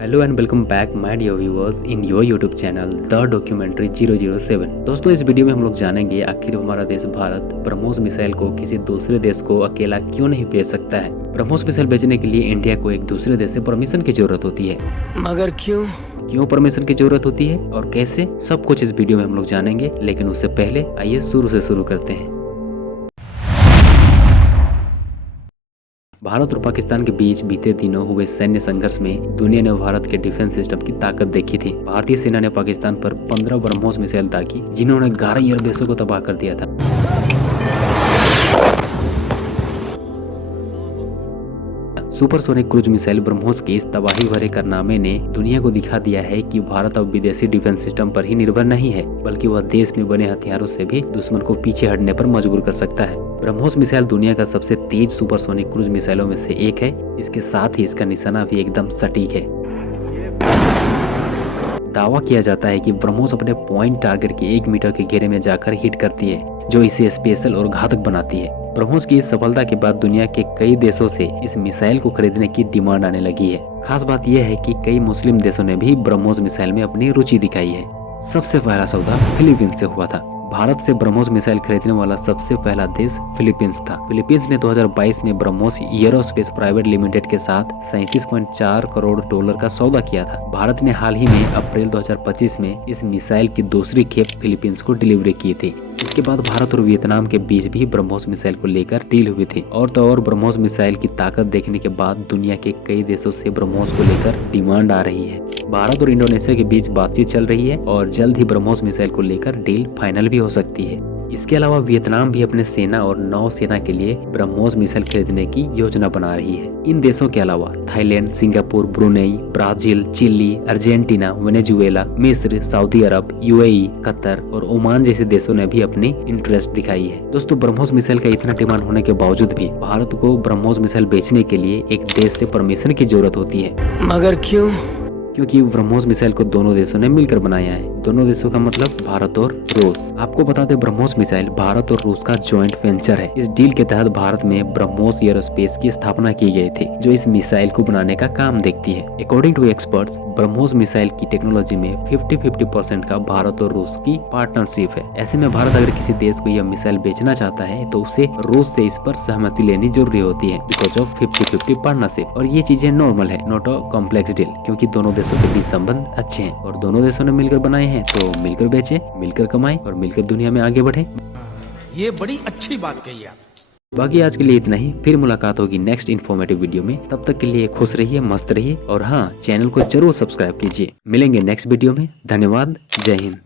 Hello and welcome back my dear viewers in your YouTube channel the documentary 007। दोस्तों, इस video में हम लोग जानेंगे आखिर हमारा देश भारत ब्रह्मोस मिसाइल को किसी दूसरे देश को अकेला क्यों नहीं भेज सकता है। ब्रह्मोस मिसाइल भेजने के लिए इंडिया को एक दूसरे देश से परमिशन की जरूरत होती है, मगर क्यों परमिशन की जरूरत होती है और कैसे, सब कुछ इस वीडियो में हम लोग जानेंगे। लेकिन उससे पहले आइए शुरू से शुरू करते हैं। भारत और पाकिस्तान के बीच बीते दिनों हुए सैन्य संघर्ष में दुनिया ने भारत के डिफेंस सिस्टम की ताकत देखी थी। भारतीय सेना ने पाकिस्तान पर 15 ब्रह्मोस मिसाइल दागी, जिन्होंने 11 एयरबेसों को तबाह कर दिया था। सुपरसोनिक क्रूज मिसाइल ब्रह्मोस के इस तबाही भरे कारनामे ने दुनिया को दिखा दिया है कि भारत अब विदेशी डिफेंस सिस्टम पर ही निर्भर नहीं है, बल्कि वह देश में बने हथियारों से भी दुश्मन को पीछे हटने पर मजबूर कर सकता है। ब्रह्मोस मिसाइल दुनिया का सबसे तेज सुपरसोनिक क्रूज मिसाइलों में से एक है। इसके साथ ही इसका निशाना भी एकदम सटीक है। दावा किया जाता है कि ब्रह्मोस अपने पॉइंट टारगेट के 1 मीटर के घेरे में जाकर हिट करती है, जो इसे स्पेशल और घातक बनाती है। ब्रह्मोस की इस सफलता के बाद दुनिया के कई देशों से इस मिसाइल को खरीदने की डिमांड आने लगी है। खास बात यह है कि कई मुस्लिम देशों ने भी ब्रह्मोस मिसाइल में अपनी रुचि दिखाई है। सबसे पहला सौदा फिलीपींस से हुआ था। भारत से ब्रह्मोस मिसाइल खरीदने वाला सबसे पहला देश फिलीपींस था। फिलीपींस ने 2022 में ब्रह्मोस एयरोस्पेस प्राइवेट लिमिटेड के साथ $37.4 करोड़ का सौदा किया था। भारत ने हाल ही में अप्रैल 2025 में इस मिसाइल की दूसरी खेप फिलीपींस को डिलीवरी की थी। इसके बाद भारत और वियतनाम के बीच भी ब्रह्मोस मिसाइल को लेकर डील हुई थी। और तो और ब्रह्मोस मिसाइल की ताकत देखने के बाद दुनिया के कई देशों से ब्रह्मोस को लेकर डिमांड आ रही है। भारत और इंडोनेशिया के बीच बातचीत चल रही है और जल्द ही ब्रह्मोस मिसाइल को लेकर डील फाइनल भी हो सकती है। इसके अलावा वियतनाम भी अपने सेना और नौसेना के लिए ब्रह्मोस मिसाइल खरीदने की योजना बना रही है। इन देशों के अलावा Thailand, Singapore, Brunei, Brazil, Chile, Argentina, Venezuela, मिस्र, सऊदी अरब, यूएई, कतर और ओमान जैसे देशों ने भी अपनी इंटरेस्ट दिखाई है। दोस्तों, ब्रह्मोस मिसाइल का इतना डिमांड होने के बावजूद भी भारत को ब्रह्मोस मिसाइल बेचने के लिए एक देश से परमिशन की जरूरत होती है। मगर क्योंकि ब्रह्मोस मिसाइल को दोनों देशों ने मिलकर बनाया है। दोनों देशों का मतलब भारत और रूस। आपको बता दें, ब्रह्मोस मिसाइल भारत और रूस का जॉइंट वेंचर है। इस डील के तहत भारत में ब्रह्मोस एयरोस्पेस की स्थापना की गई थी, जो इस मिसाइल को बनाने का काम देखती है। According to experts, BrahMos missile की टेक्नोलॉजी में 50-50% का भारत और रूस की पार्टनरशिप है। ऐसे में भारत अगर किसी देश को यह मिसाइल बेचना चाहता है तो उसे रूस से इस पर सहमति लेनी जरूरी होती है, बिकॉज ऑफ 50-50 पार्टनरशिप। और ये चीजें नॉर्मल है, नॉट अ कॉम्प्लेक्स डील, क्योंकि दोनों देशों के बीच संबंध अच्छे हैं और दोनों देशों ने मिलकर बनाए हैं, तो मिलकर बेचें, मिलकर कमाएं और मिलकर दुनिया में आगे बढ़ें। ये बड़ी अच्छी बात कही आप। बाकी आज के लिए इतना ही। फिर मुलाकात होगी नेक्स्ट इन्फॉर्मेटिव वीडियो में। तब तक के लिए खुश रहिए, मस्त रहिए और हाँ, चैनल को जरूर सब्सक्राइब कीजिए। मिलेंगे नेक्स्ट वीडियो में। धन्यवाद। जय हिंद।